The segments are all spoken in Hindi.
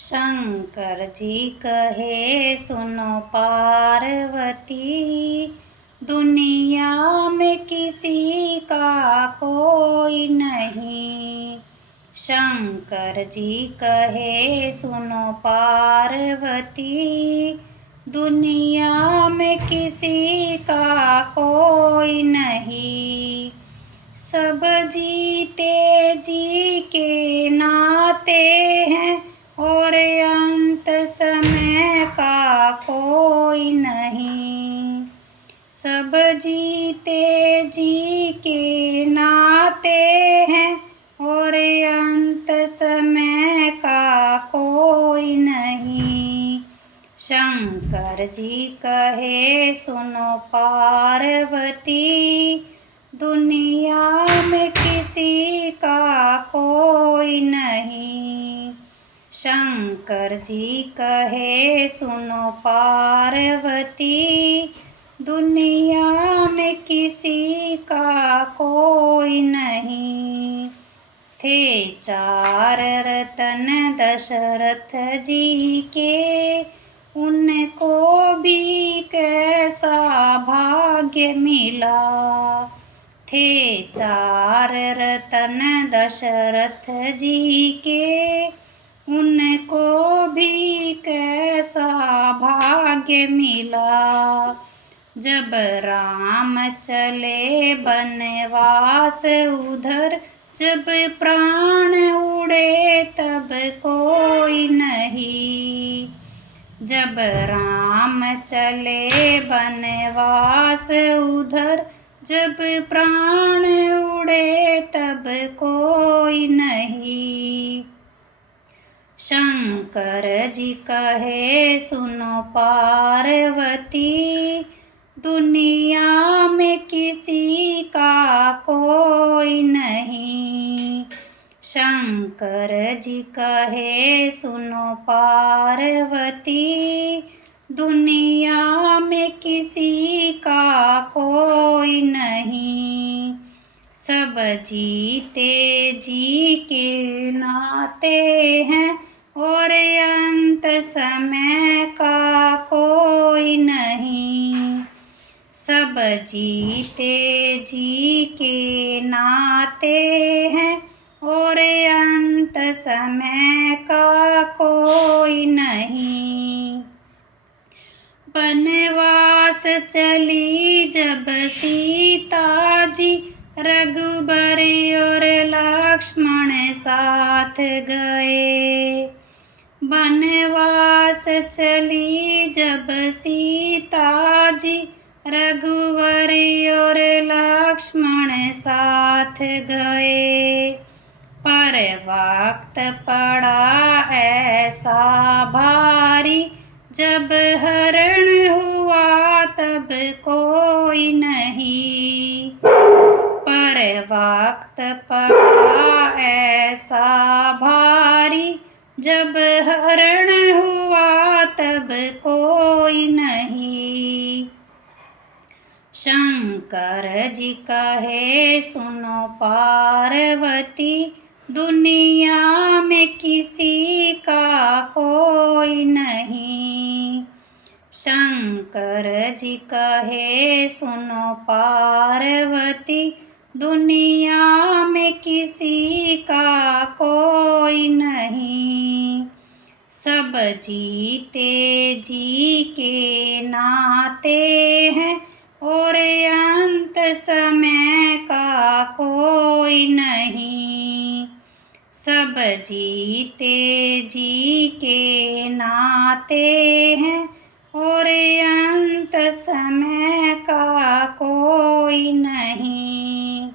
शंकर जी कहे सुनो पार्वती, दुनिया में किसी का कोई नहीं। शंकर जी कहे सुनो पार्वती, दुनिया में किसी का कोई नहीं। सब जीते जी के नाते हैं और अंत समय का कोई नहीं। सब जीते जी के नाते हैं और अंत समय का कोई नहीं। शंकर जी कहे सुनो पार्वती, दुनिया में किसी का कोई नहीं। शंकर जी कहे सुनो पार्वती, दुनिया में किसी का कोई नहीं। थे चार रतन दशरथ जी के, उनको भी कैसा भाग्य मिला। थे चार रतन दशरथ जी के, उनको भी कैसा भाग्य मिला। जब राम चले बनवास उधर, जब प्राण उड़े तब कोई नहीं। जब राम चले बनवास उधर, जब प्राण उड़े तब कोई नहीं। शंकर जी कहे सुनो पार्वती, दुनिया में किसी का कोई नहीं। शंकर जी कहे सुनो पार्वती, दुनिया में किसी का कोई नहीं। सब जीते जी के नाते हैं और अंत समय का कोई नहीं। सब जीते जी के नाते हैं और अंत समय का कोई नहीं। बनवास चली जब सीता जी, रघुबर और लक्ष्मण साथ गए। बनवास चली जब सीता जी, रघुवर और लक्ष्मण साथ गए। पर वक्त पड़ा ऐसा भारी, जब हरण हुआ तब कोई नहीं। पर वक्त पड़ा ऐसा भारी, जब हरण हुआ तब कोई नहीं। शंकर जी कहे सुनो पार्वती, दुनिया में किसी का कोई नहीं। शंकर जी कहे सुनो पार्वती, दुनिया में किसी का कोई नहीं। सब जीते जी के नाते हैं और अंत समय का कोई नहीं। सब जीते जी के नाते हैं और अंत समय का कोई नहीं।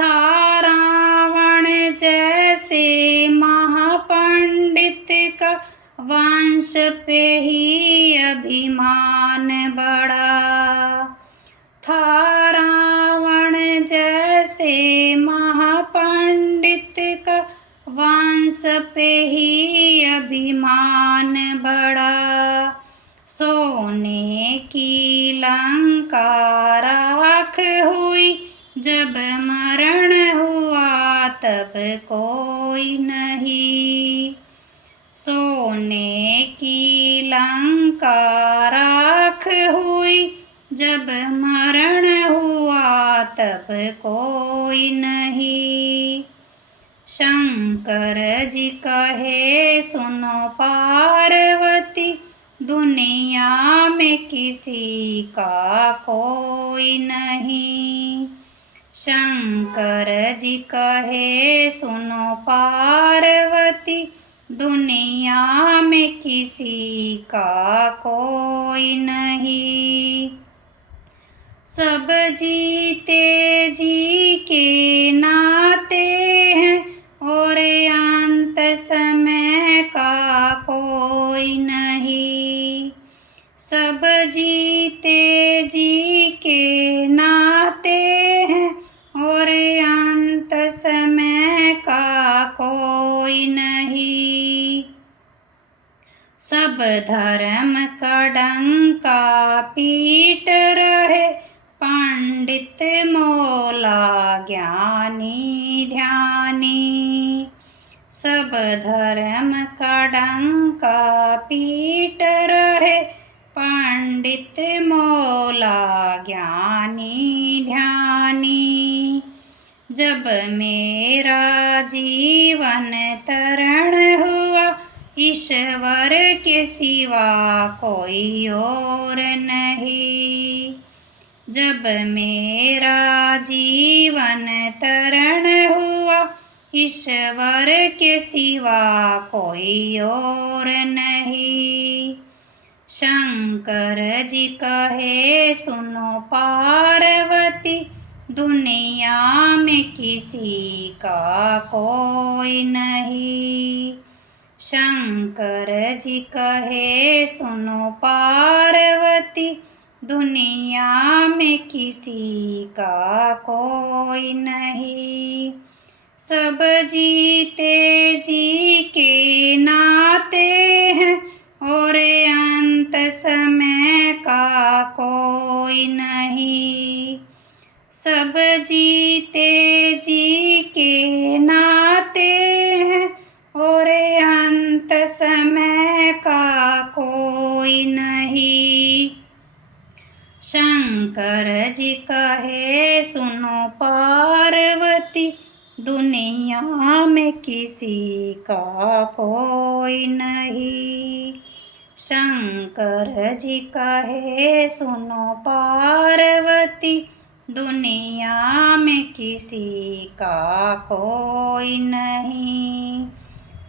था रावण जैसे महापंडित का, वंश पे ही अभिमान बड़ा। था रावण जैसे महापंडित का, वंश पे ही अभिमान बड़ा। सोने की लंका राख हुई, जब मरण हुआ तब कोई नहीं। लंका राख हुई, जब मरण हुआ तब कोई नहीं। शंकर जी कहे सुनो पार्वती, दुनिया में किसी का कोई नहीं। शंकर जी कहे सुनो पार्वती, दुनिया में किसी का कोई नहीं। सब जीते जी के नाते हैं, और अंत समय का कोई नहीं। सब जीते जी के नाते हैं, और अंत समय का कोई नहीं। सब धर्म का डंका पीट रहे, पंडित मौला ज्ञानी ध्यानी। सब धर्म का डंका पीट रहे, पंडित मौला ज्ञानी ध्यानी। जब मेरा जीवन तरण हुआ, ईश्वर के सिवा कोई और नहीं। जब मेरा जीवन तरण हुआ, ईश्वर के सिवा कोई और नहीं। शंकर जी कहे सुनो पार्वती, दुनिया में किसी का कोई नहीं। शंकर जी कहे सुनो पार्वती, दुनिया में किसी का कोई नहीं। सब जीते जी के नाते हैं, और अंत समय का कोई नहीं। सब जीते जी के नाते हैं, और अंत समय का कोई नहीं। शंकर जी कहे सुनो पार्वती, दुनिया में किसी का कोई नहीं। शंकर जी कहे सुनो पार्वती, दुनिया में किसी का कोई नहीं।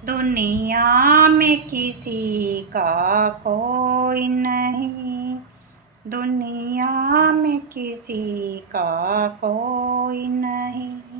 दुनिया में किसी का कोई नहीं। दुनिया में किसी का कोई नहीं।